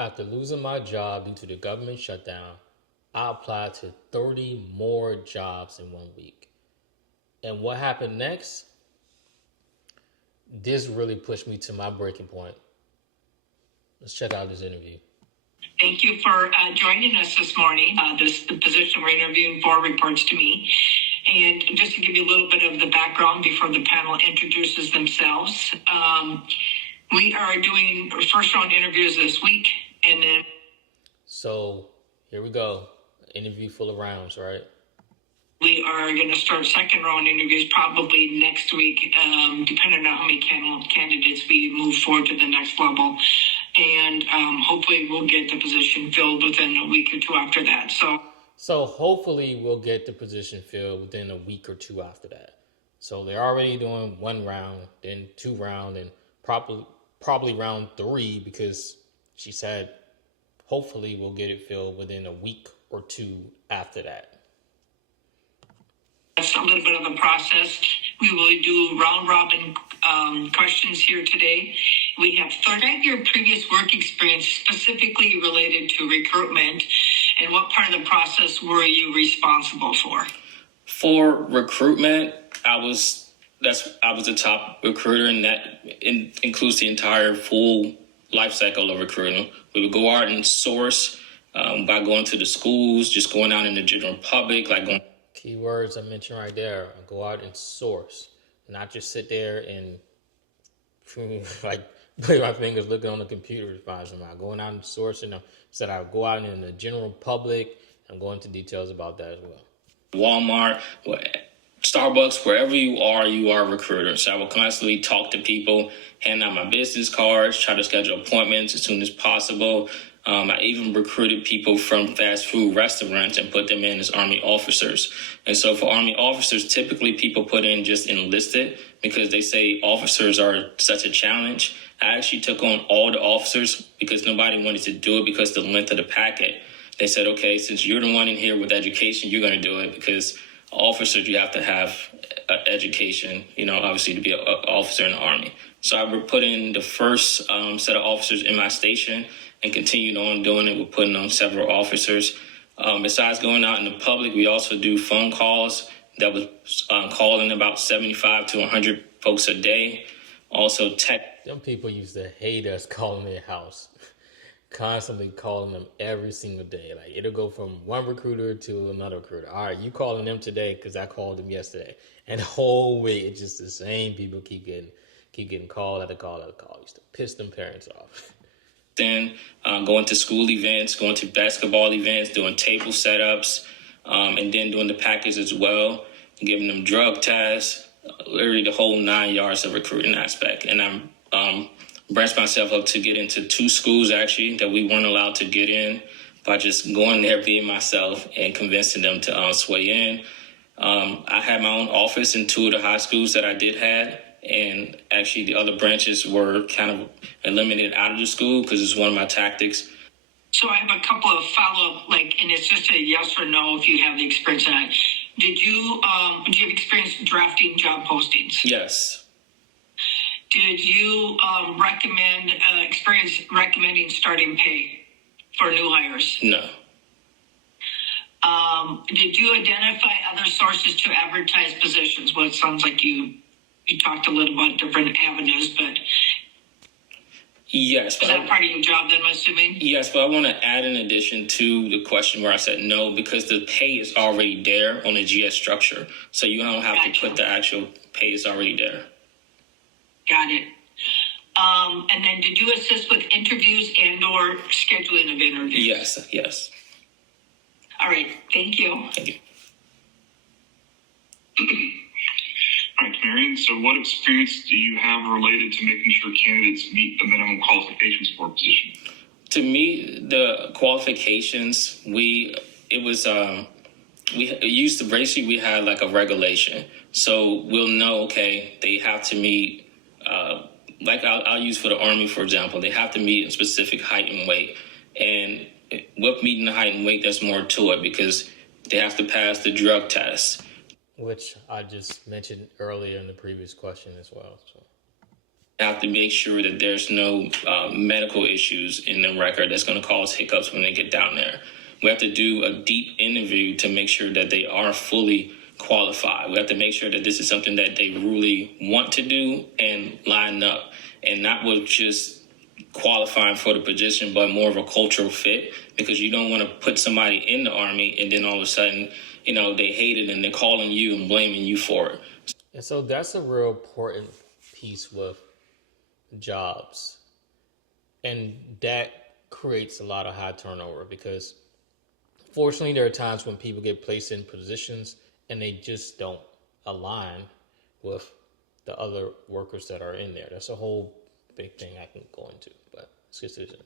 After losing my job due to the government shutdown, I applied to 30 more jobs in 1 week. And what happened next? This really pushed me to my breaking point. Let's check out this interview. Thank you for joining us this morning. The position we're interviewing for reports to me. And just to give you a little bit of the background before the panel introduces themselves, we are doing first round interviews this week. And then. So here we go. Interview full of rounds, right? We are going to start second round interviews probably next week, depending on how many candidates we move forward to the next level. And hopefully we'll get the position filled within a week or two after that. So hopefully we'll get the position filled within a week or two after that. So they're already doing one round, then 2 rounds, and probably round 3, because she said hopefully we'll get it filled within a week or 2 after that. That's a little bit of the process. We will do round robin questions here today. We have 30 your previous work experience specifically related to recruitment, and what part of the process were you responsible for? For recruitment, I was the top recruiter, and that includes the entire full life cycle of recruiting. We would go out and source by going to the schools, just going out in the general public, like going. Keywords I mentioned right there. Go out and source, not just sit there and like put my fingers looking on the computer to find something. Going out and sourcing. Said I would go out in the general public and go into details about that as well. Walmart, Starbucks, wherever you are a recruiter. So I will constantly talk to people, hand out my business cards, try to schedule appointments as soon as possible. I even recruited people from fast food restaurants and put them in as Army officers. And so for Army officers, typically people put in just enlisted because they say officers are such a challenge. I actually took on all the officers because nobody wanted to do it because of the length of the packet. They said, okay, since you're the one in here with education, you're going to do it because officers, you have to have education, obviously to be an officer in the Army. So I would put in the first set of officers in my station and continued on doing it with putting on several officers. Besides going out in the public, we also do phone calls that was calling about 75 to 100 folks a day. Also tech. Them people used to hate us calling their house. Constantly calling them every single day. Like it'll go from one recruiter to another recruiter. All right, you calling them today because I called them yesterday. And the whole week, it's just the same people keep getting call after call after call. Used to piss them parents off. Then going to school events, going to basketball events, doing table setups, and then doing the package as well, giving them drug tests, literally the whole 9 yards of recruiting aspect. And I'm branched myself up to get into 2 schools, actually, that we weren't allowed to get in by just going there, being myself, and convincing them to sway in. I had my own office in 2 of the high schools that I did have. And actually the other branches were kind of eliminated out of the school because it's one of my tactics. So I have a couple of follow-up, and it's just a yes or no if you have the experience in that. Do you have experience drafting job postings? Yes. Did you experience recommending starting pay for new hires? No. Did you identify other sources to advertise positions? Well, it sounds like you talked a little about different avenues, but yes. Is that part of your job then, I'm assuming? Yes, but I want to add in addition to the question where I said no, because the pay is already there on the GS structure. So you don't have to put the actual pay is already there. Got it. And then did you assist with interviews and or scheduling of interviews? Yes. All right. Thank you. Thank you. All right, Marion, so what experience do you have related to making sure candidates meet the minimum qualifications for a position? To meet the qualifications, we used to basically, we had like a regulation. So we'll know, okay, they have to meet, like I'll use for the Army, for example, they have to meet a specific height and weight. And with meeting the height and weight, there's more to it because they have to pass the drug test. Which I just mentioned earlier in the previous question as well. So. have to make sure that there's no medical issues in the record that's going to cause hiccups when they get down there. We have to do a deep interview to make sure that they are fully qualified. We have to make sure that this is something that they really want to do and line up, and not with just qualifying for the position, but more of a cultural fit, because you don't want to put somebody in the Army and then all of a sudden, they hate it and they're calling you and blaming you for it. And so that's a real important piece with jobs. And that creates a lot of high turnover, because fortunately there are times when people get placed in positions and they just don't align with the other workers that are in there. That's a whole big thing I can go into, but let's get to this.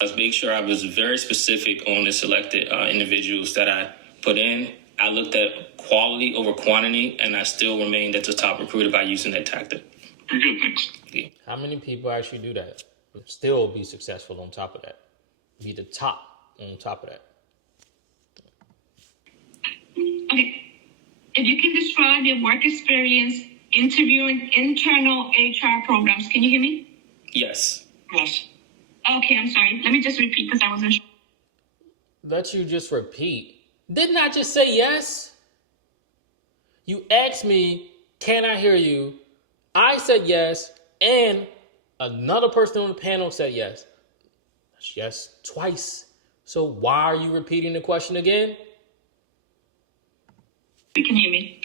Let's make sure I was very specific on the selected individuals that I put in. I looked at quality over quantity, and I still remained at the top recruiter by using that tactic. Very good, thanks. Yeah. How many people actually do that? Still be successful on top of that. Be the top on top of that. Okay. If you can describe your work experience interviewing internal HR programs, can you hear me? Yes. Yes. Okay, I'm sorry. Let me just repeat because I wasn't sure. Let you just repeat. Didn't I just say yes? You asked me, can I hear you? I said yes, and another person on the panel said yes. That's yes twice. So why are you repeating the question again? You can hear me.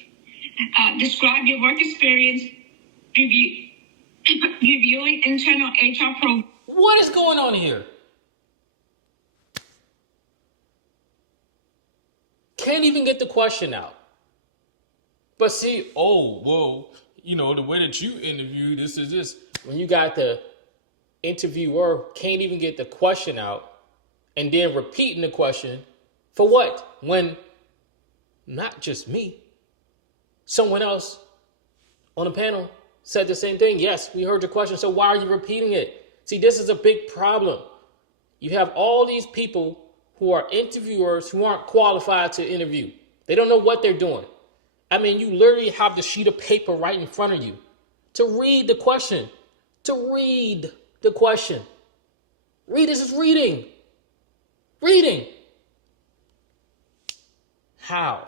Describe your work experience reviewing internal HR programs. What is going on here? Can't even get the question out. But see, the way that you interview, this is this. When you got the interviewer can't even get the question out and then repeating the question for what? When not just me, someone else on the panel said the same thing. Yes, we heard your question. So why are you repeating it? See, this is a big problem. You have all these people who are interviewers who aren't qualified to interview. They don't know what they're doing. I mean, you literally have the sheet of paper right in front of you to read the question. To read the question. Read this is reading. Reading. How?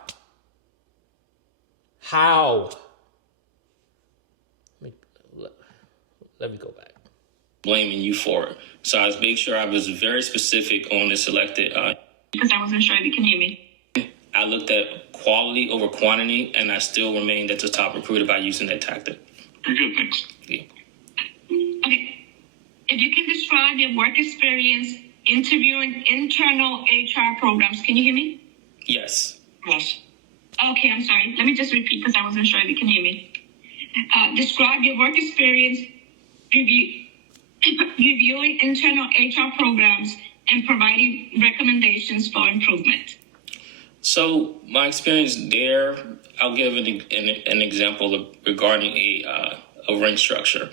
Let me go back. Blaming you for it. So I was making sure I was very specific on the selected. Because I wasn't sure if you can hear me. I looked at quality over quantity, and I still remained at the top recruiter by using that tactic. Very good, thanks. Yeah. Okay. If you can describe your work experience interviewing internal HR programs, can you hear me? Yes. Yes. Okay, I'm sorry. Let me just repeat because I wasn't sure if you can hear me. Describe your work experience reviewing internal HR programs and providing recommendations for improvement. So my experience there, I'll give an example regarding a rank structure.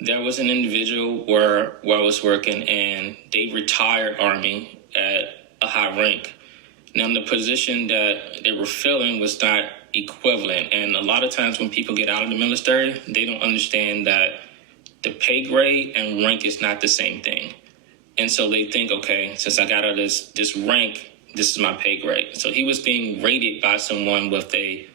There was an individual where I was working, and they retired Army at a high rank. Now, the position that they were filling was not equivalent. And a lot of times when people get out of the military, they don't understand that the pay grade and rank is not the same thing. And so they think, okay, since I got out of this rank, this is my pay grade. So he was being rated by someone with a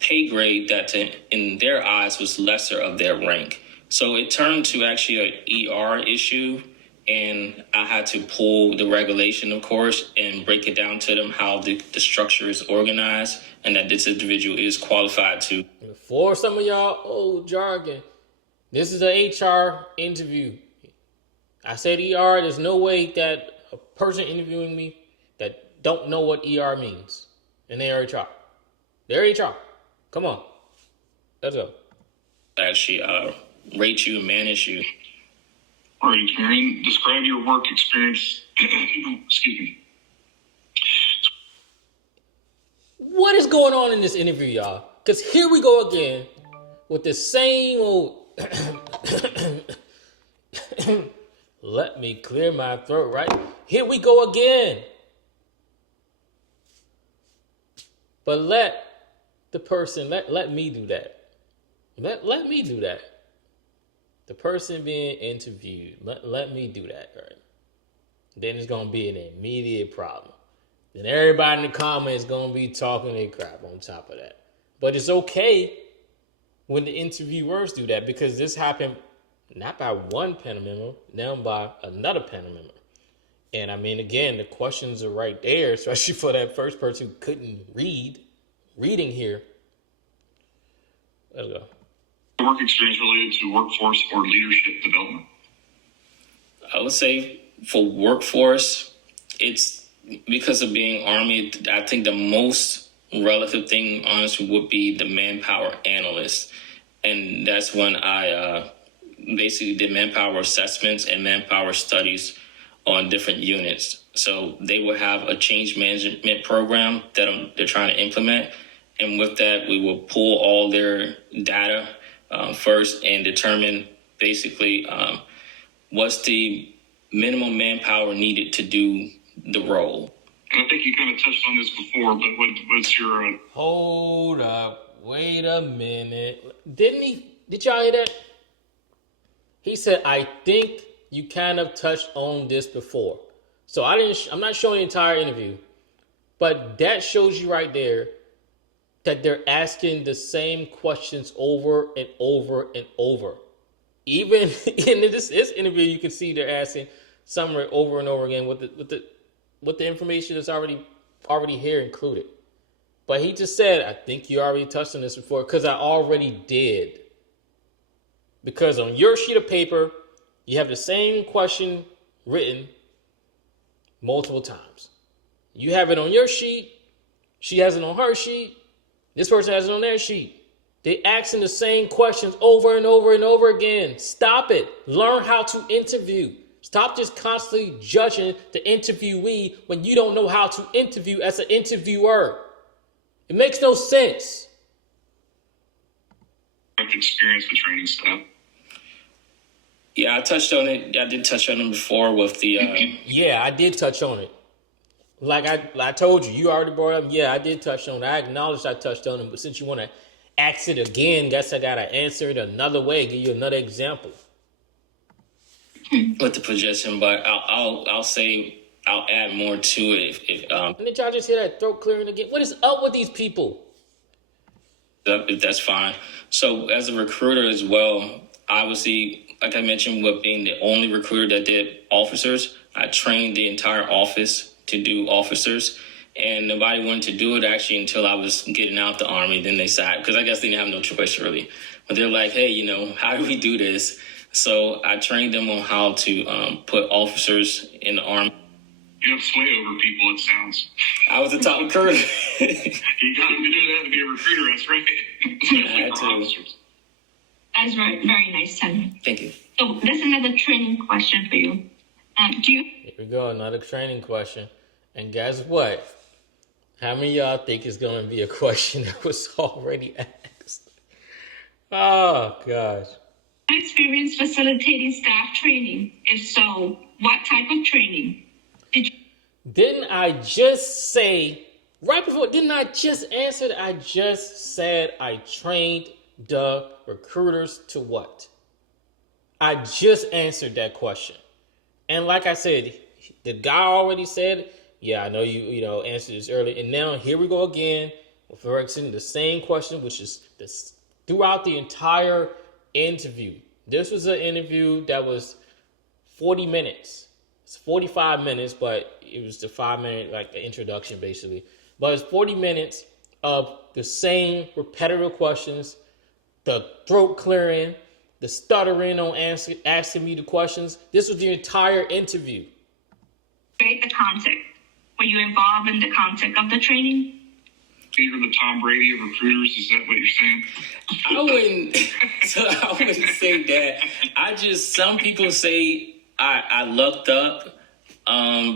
pay grade that in their eyes was lesser of their rank. So it turned to actually an ER issue, and I had to pull the regulation, of course, and break it down to them how the structure is organized and that this individual is qualified to. For some of y'all old jargon, this is an HR interview. I said ER, there's no way that a person interviewing me that don't know what ER means. And they're HR. They're HR. Come on. Let's go. Actually rate you and manage you. All right, Marion, describe your work experience. Excuse me. What is going on in this interview, y'all? Because here we go again with the same old... Let me clear my throat, right? Here we go again. But let the person, let me do that. Let me do that. the person being interviewed, let me do that, right? Then it's going to be an immediate problem. Then everybody in the comments is going to be talking their crap on top of that. But it's okay when the interviewers do that, because this happened not by one panel member, now by another panel member. And I mean, again, the questions are right there, especially for that first person who couldn't read. Reading here. Let's go. Work experience related to workforce or leadership development? I would say for workforce, it's because of being Army, I think the most relative thing, honestly, would be the manpower analyst. And that's when I basically did manpower assessments and manpower studies on different units. So they will have a change management program that they're trying to implement. And with that, we will pull all their data first and determine basically what's the minimum manpower needed to do the role. And I think you kind of touched on this before, but what's your... Hold up. Wait a minute. Did y'all hear that? He said, I think you kind of touched on this before. So I'm not showing the entire interview, but that shows you right there that they're asking the same questions over and over and over. Even in this interview, you can see they're asking somewhere over and over again with the information that's already here included. But he just said, I think you already touched on this before, because I already did. Because on your sheet of paper, you have the same question written multiple times. You have it on your sheet. She has it on her sheet. This person has it on their sheet. They asking the same questions over and over and over again. Stop it. Learn how to interview. Stop just constantly judging the interviewee when you don't know how to interview as an interviewer. It makes no sense. Experience with training staff. Yeah, I touched on it. I did touch on it before with the... Yeah, I did touch on it. Like I told you, you already brought it up. Yeah, I did touch on it. I acknowledged I touched on it, but since you want to ask it again, guess I got to answer it another way, give you another example. With the projection, but I'll say I'll add more to it. If Did y'all just hear that throat clearing again? What is up with these people? if that's fine. So as a recruiter as well, obviously, like I mentioned, with being the only recruiter that did officers, I trained the entire office to do officers, and nobody wanted to do it actually until I was getting out the Army. Then they said, because I guess they didn't have no choice really, but they're like, hey, how do we do this? So I trained them on how to put officers in the Army. You have sway over people, it sounds. I was the top recruiter. You got to do that to be a recruiter, that's right. I had to. Officers. That's very nice, Tim. Thank you. So there's another training question for you. Here we go, another training question. And guess what? How many of y'all think it's going to be a question that was already asked? Oh, gosh. experience facilitating staff training? If so, what type of training? Didn't I just say, right before, didn't I just answer that? I just said I trained the recruiters to what? I just answered that question. And like I said, the guy already said, yeah, I know you answered this earlier. And now here we go again with Ferguson, the same question, which is this throughout the entire interview. This was an interview that was 40 minutes. It's 45 minutes, but it was the 5-minute, like the introduction basically. But it's 40 minutes of the same repetitive questions, the throat clearing, the stuttering on asking me the questions. This was the entire interview. Create the content. Were you involved in the content of the training? You're the Tom Brady of recruiters. Is that what you're saying? I wouldn't say that. Some people say I lucked up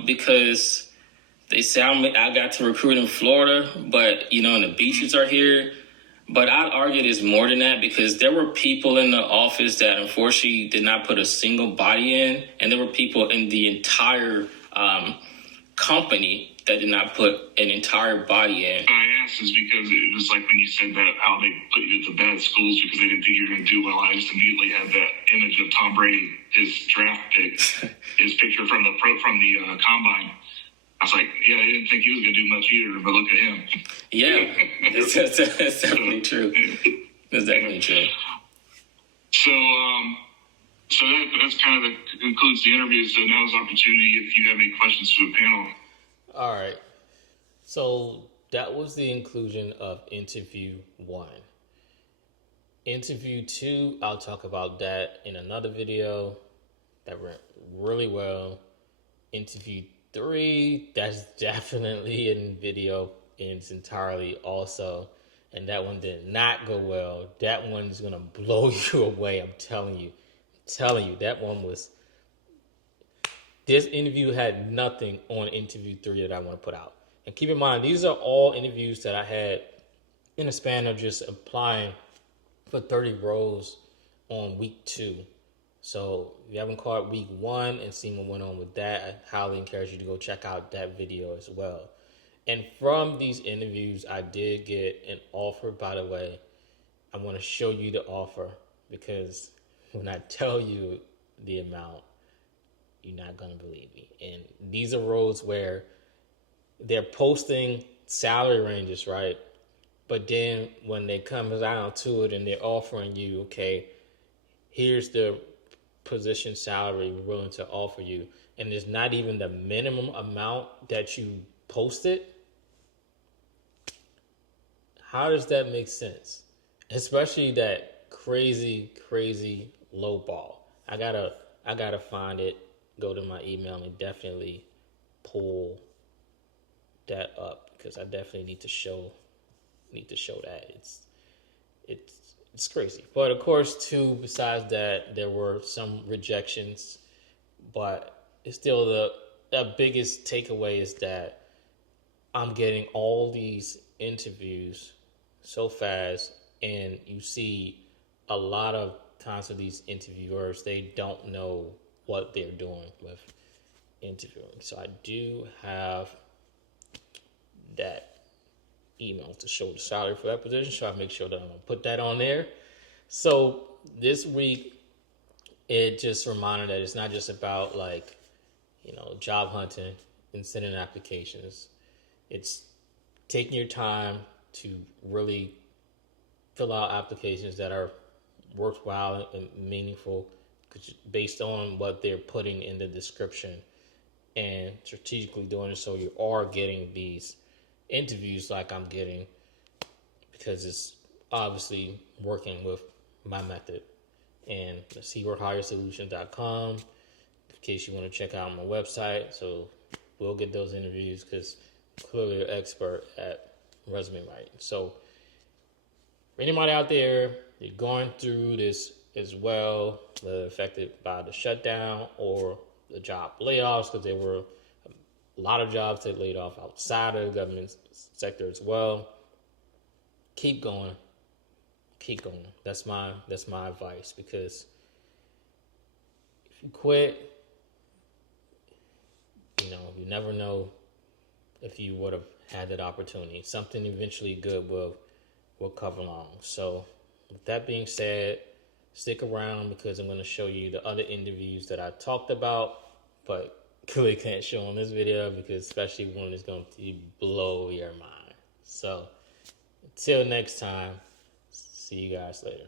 because they say I got to recruit in Florida, but, and the beaches are here. But I'd argue there's more than that because there were people in the office that unfortunately did not put a single body in. And there were people in the entire company that did not put an entire body in. I asked is because it was like when you said that how they put you at the bad schools because they didn't think you were going to do well. I just immediately had that image of Tom Brady, his draft pick, his picture from the combine. I was like, yeah, I didn't think he was going to do much either, but look at him. Yeah, that's definitely true. That's definitely true. So that's kind of concludes the interview. So now is opportunity if you have any questions for the panel. All right. So that was the inclusion of interview 1. Interview 2, I'll talk about that in another video. That went really well. Interview 3, that's definitely in video in its entirety also. And that one did not go well. That one's going to blow you away, I'm telling you. That one was... This interview had nothing on interview 3 that I want to put out. And keep in mind, these are all interviews that I had in a span of just applying for 30 roles on week 2. So if you haven't caught week 1 and seen what went on with that, I highly encourage you to go check out that video as well. And from these interviews, I did get an offer, by the way. I want to show you the offer because when I tell you the amount, you're not going to believe me. And these are roles where they're posting salary ranges, right? But then when they come down to it and they're offering you, okay, here's the position salary we're willing to offer you, and there's not even the minimum amount that you posted, how does that make sense? Especially that crazy low ball. I gotta find it, go to my email and definitely pull that up because I definitely need to show that. It's crazy. But of course, too, besides that, there were some rejections, but it's still the biggest takeaway is that I'm getting all these interviews so fast, and you see a lot of times with these interviewers, they don't know what they're doing with interviewing. So I do have that email to show the salary for that position, so I make sure that I'm gonna put that on there. So this week, it just reminded that it's not just about job hunting and sending applications. It's taking your time to really fill out applications that are worthwhile and meaningful based on what they're putting in the description, and strategically doing it so you are getting these interviews like I'm getting, because it's obviously working with my method. And SeaWorldHireSolutions.com in case you want to check out my website. So we'll get those interviews because clearly you're expert at resume writing. So for anybody out there, you're going through this as well, whether affected by the shutdown or the job layoffs, because there were a lot of jobs that laid off outside of the government sector as well. Keep going. That's my advice, because if you quit, you never know if you would have had that opportunity. Something eventually good will come along. So with that being said, stick around because I'm going to show you the other interviews that I talked about, but clearly can't show on this video because especially one is going to blow your mind. So until next time, see you guys later.